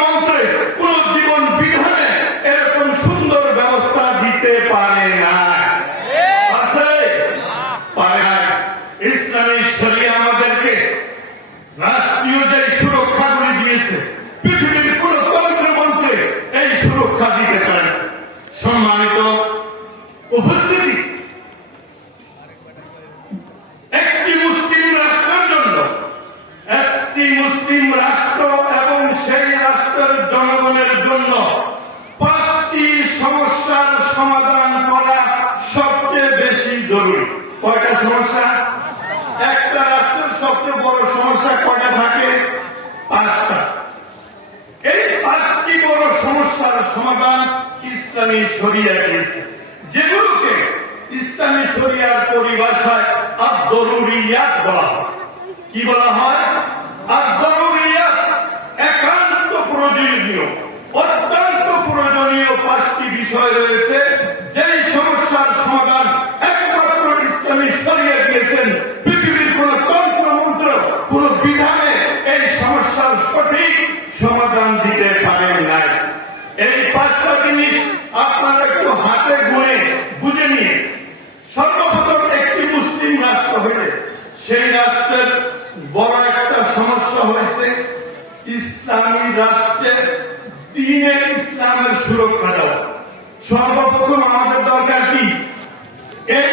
মন্ত্রে কোন জীবন বিধানে এরকম সুন্দর ব্যবস্থা দিতে পারে না। আমাদেরকে রাষ্ট্রীয় যে সুরক্ষাগুলি দিয়েছে, পৃথিবীর কোন মন্ত্রে এই সুরক্ষা দিতে পারে সম্মানিত উপস্থিতি কয়টা সমস্যা? একটা রাষ্ট্রের সবচেয়ে বড় সমস্যা কয়টা থাকে? পাঁচটা। এই পাঁচটি বড় সমস্যার সমাধান ইসলামী সরিয়া দিয়েছে। যেগুলোকে ইসলামী সরিয়ার পরিভাষায় আর জরুরিয়াত বলা হয়। কি বলা হয়? সমাধান দিতে পারেন নাই। এই পাঁচটা জিনিস আপনারা একটু হাতে গুনে বুঝে নিয়ে সর্বপ্রথম একটি মুসলিম রাষ্ট্র হইলে, সেই রাষ্ট্রের বড় একটা সমস্যা হয়েছে, ইসলামী রাষ্ট্রের দিনে ইসলামের সুরক্ষা দেওয়া। সর্বপ্রথম আমাদের দরকার কি? এই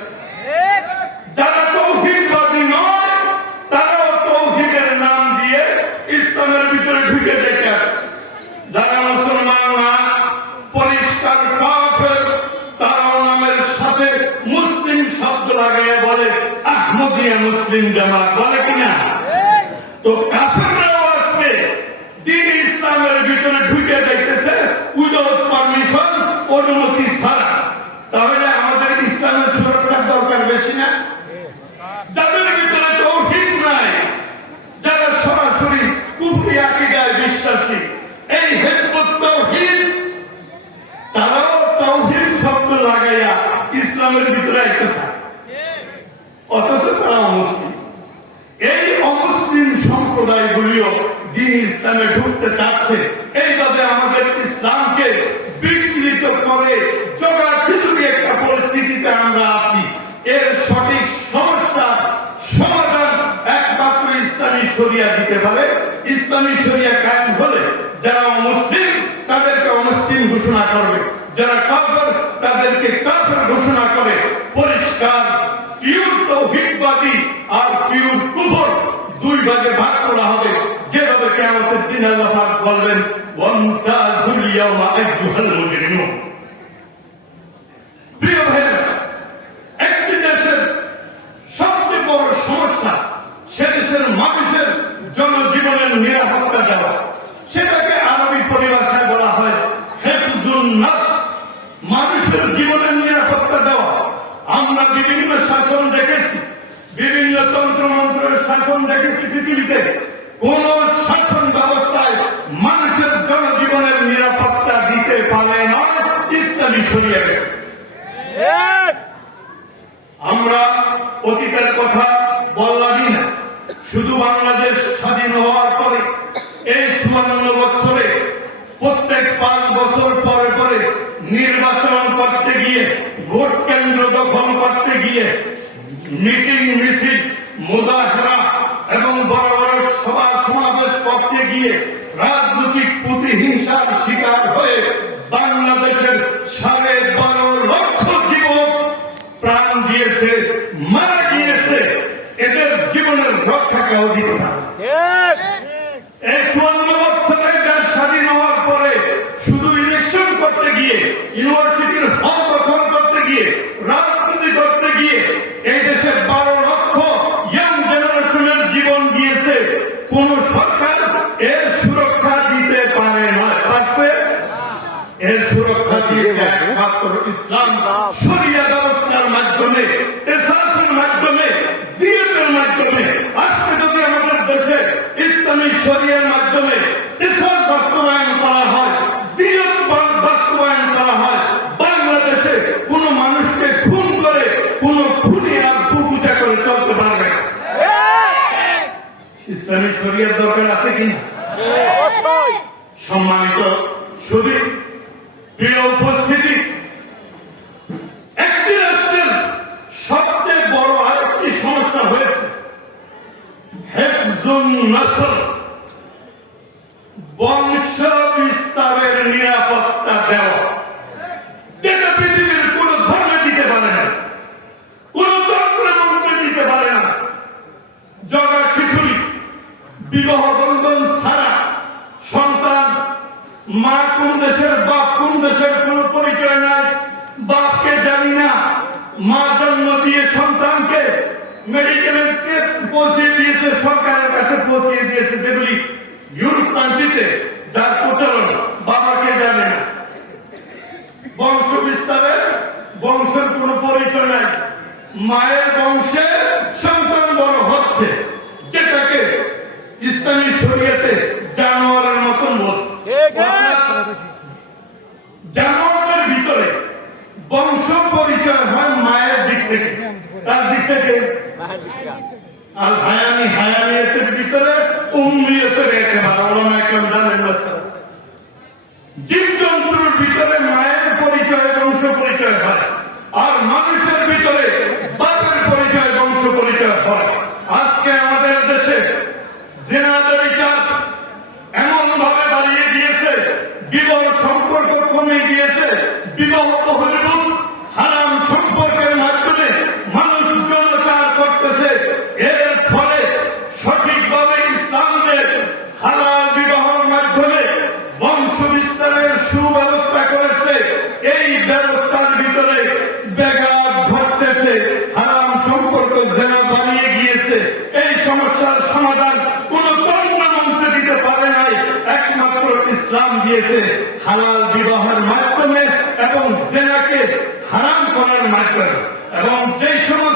আহমদিয়া মুসলিম জামাত বলে কিনা? তো কাফেররাও দিন ইসলামের ভিতরে ঢুকে পারমিশন, অনুমতি ছাড়া। তাহলে আমাদের ইসলামের সুরক্ষার দরকার বেশি না? যাদের ভিতরে তৌহিদ নাই, যারা সরাসরি কুফরি আকিদায় বিশ্বাসী এই হেজবুত তৌহিদ তারাও তৌহিদ শব্দ লাগাইয়া ইসলামের ভিতরে আইতেছে অথচ তারা অমুসলিম এই অমুসলিম সম্প্রদায়গুলিও দিন ইসলামে ঢুকতে চাচ্ছে এইভাবে আমাদের ইসলামকে বিকৃত করে জোগাড় খিচুড়ি একটা পরিস্থিতিতে আমরা আছি এর সঠিক সমস্যার সমাধান একমাত্র ইসলামী শরিয়া দিতে পারে ইসলামী শরিয়া কায়েম হলে যারা অমুসলিম, তাদেরকে অমুসলিম ঘোষণা করবে। যারা কাফের, তাদেরকে কাফের ঘোষণা করে। পরিষ্কার ফিউর তৌহিদবাদী আর ফিউর কুফর দুই ভাগে ভাগ করা হবে। যেভাবে কেমতের দিন আল্লাহ বলবেন, ওয়ামতাজুল ইয়াওমা আইয়ুহাল মুজরিমুন। প্রিয় ভাইয়েরা একটি দেশের সবচেয়ে বড় সমস্যা সে দেশের মানুষের জনজীবনের নিরাপত্তা দেওয়া সেটাকে আরবি পরিভাষায় বলা হয় হেফজুন নফস মানুষের জীবনের নিরাপত্তা দেওয়া আমরা বিভিন্ন শাসন দেখেছি, বিভিন্ন তন্ত্রমন্ত্রের শাসন দেখেছি পৃথিবীতে। কোন শাসন ব্যবস্থায় মানুষের জনজীবনের নিরাপত্তা দিতে পারে না ইসলামী শরিয়া আমরা অতীতের কথা বললামই না। শুধু বাংলাদেশ স্বাধীন হওয়ার পরে, এই চুয়ান্ন বছরে প্রত্যেক পাঁচ বছর পরে পরে নির্বাচন গিয়ে মিটিং মিছিল, মুজাহরা এবং বড় বড় সভা সমাবেশ করতে গিয়ে রাজনৈতিক প্রতিহিংসার শিকার হয়ে বাংলাদেশের সাড়ে বারো লক্ষ যুবক প্রাণ দিয়েছে, মারা গিয়েছে। এদের জীবনের রক্ষা কেউ দিত না চুয়ান্ন বছরে স্বাধীন হওয়ার পরে শুধু ইলেকশন করতে গিয়ে ইউনিভার্সিটির কোন সরকার এর সুরক্ষা দিতে পারে না। পারছে? এর সুরক্ষা দিয়ে একমাত্র ইসলাম সরিয়া ব্যবস্থার মাধ্যমে, এসাসের মাধ্যমে, দিয়েতের মাধ্যমে, আজকে যদি আমাদের দেশে ইসলামী শরিয়ার মাধ্যমে দরকার আছে কিনা? সম্মানিত সুদী প্রিয় উপস্থিতি একটি রাষ্ট্রের সবচেয়ে বড় আরেকটি সমস্যা হয়েছে। হেফজুন নাসর বংশ বিস্তারের নিরাপত্তা দেওয়া যেটা পৃথিবীর কোন ধর্মে দিতে পারে না কোন তন্ত্র মন্ত্রে দিতে পারে না জগা খিচুড়ি বিবাহ বন্ধন ছাড়া সন্তান মা কোন দেশের বাপ কোন দেশের কোন পরিচয় নাই বাপকে জানি না মা জন্ম দিয়ে সন্তানকে মেডিকেলকে পৌঁছে দিয়েছে, সরকারের কাছে পৌঁছে দিয়েছে যেগুলি ইউরোপ কান্ট্রিতে যার প্রচলন, বাবাকে জানে না। বংশ বিস্তারে, বংশের কোনো পরিচয় নাই। মায়ের বংশে সন্তান বড় হচ্ছে, যেটাকে ইসলামী শরীয়তে আর হায়ানি হায়ানিয়তের ভিতরে উম্মিয়তের একেবারে ওলামা একরাম জানেন না স্যার। সম্পর্ক বানিয়ে গিয়েছে। এই সমস্যার সমাধান কোন তন্ত্রমন্ত্রে দিতে পারে নাই। একমাত্র ইসলাম দিয়েছে হালাল বিবাহের মাধ্যমে এবং জেনাকে হারাম করার মাধ্যমে। এবং যে সমস্ত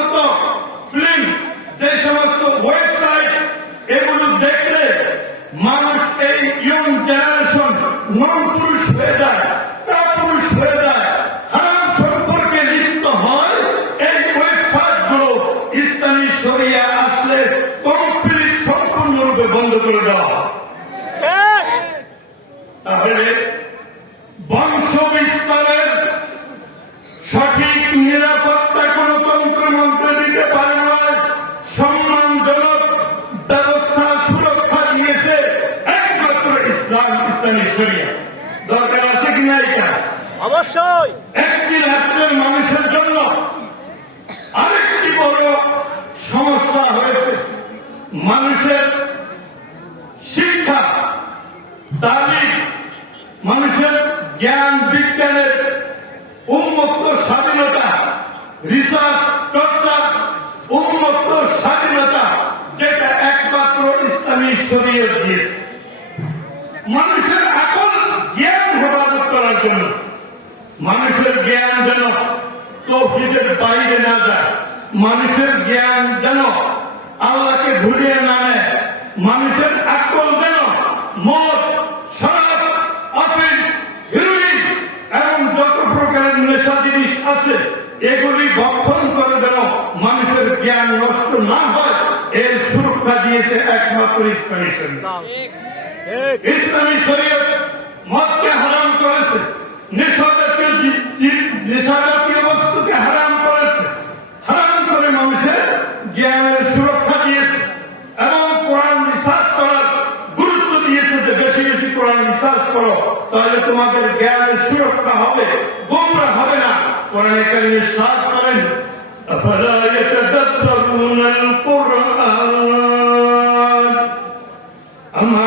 তাহলে বংশ বিস্তারের সঠিক নিরাপত্তা কোন তন্ত্র মন্ত্র দিতে পারে না। সম্মানজনক ব্যবস্থা সুরক্ষা দিয়েছে একমাত্র ইসলাম ইসলামী শরিয়া। দরকার আছে কিনা এটা? অবশ্যই। একটি রাষ্ট্রের মানুষের জন্য আরেকটি বড় সমস্যা হয়েছে। মানুষের শিক্ষা তালিম মানুষের জ্ঞান, বিজ্ঞানের উন্মুক্ত স্বাধীনতা, রিসার্চ, চর্চা উন্মুক্ত স্বাধীনতা, যেটা একমাত্র ইসলামী শরীয়ত দিয়েছে। মানুষের আকল জ্ঞান হেফাজত করার জন্য, মানুষের জ্ঞান যেন তৌহিদের বাইরে না যায়, মানুষের জ্ঞান যেন আল্লাহকে ভুলিয়ে না নেয়, মানুষের আকল যেন মদ শরাব আফিম হিরোইন এবং যত প্রকারের নেশা জিনিস আছে এগুলি ভক্ষণ করে যেন মানুষের জ্ঞান নষ্ট না হয় এর সুরক্ষা দিয়েছে সুরক্ষা দিয়েছে এবং কোরআন রিসার্চ করার গুরুত্ব দিয়েছে যে বেশি বেশি কোরআন রিসার্চ করো, তাহলে তোমাদের জ্ঞানের সুরক্ষা হবে, গোমরা হবে না। কোরআন একাডেমির সাহায্য Come on.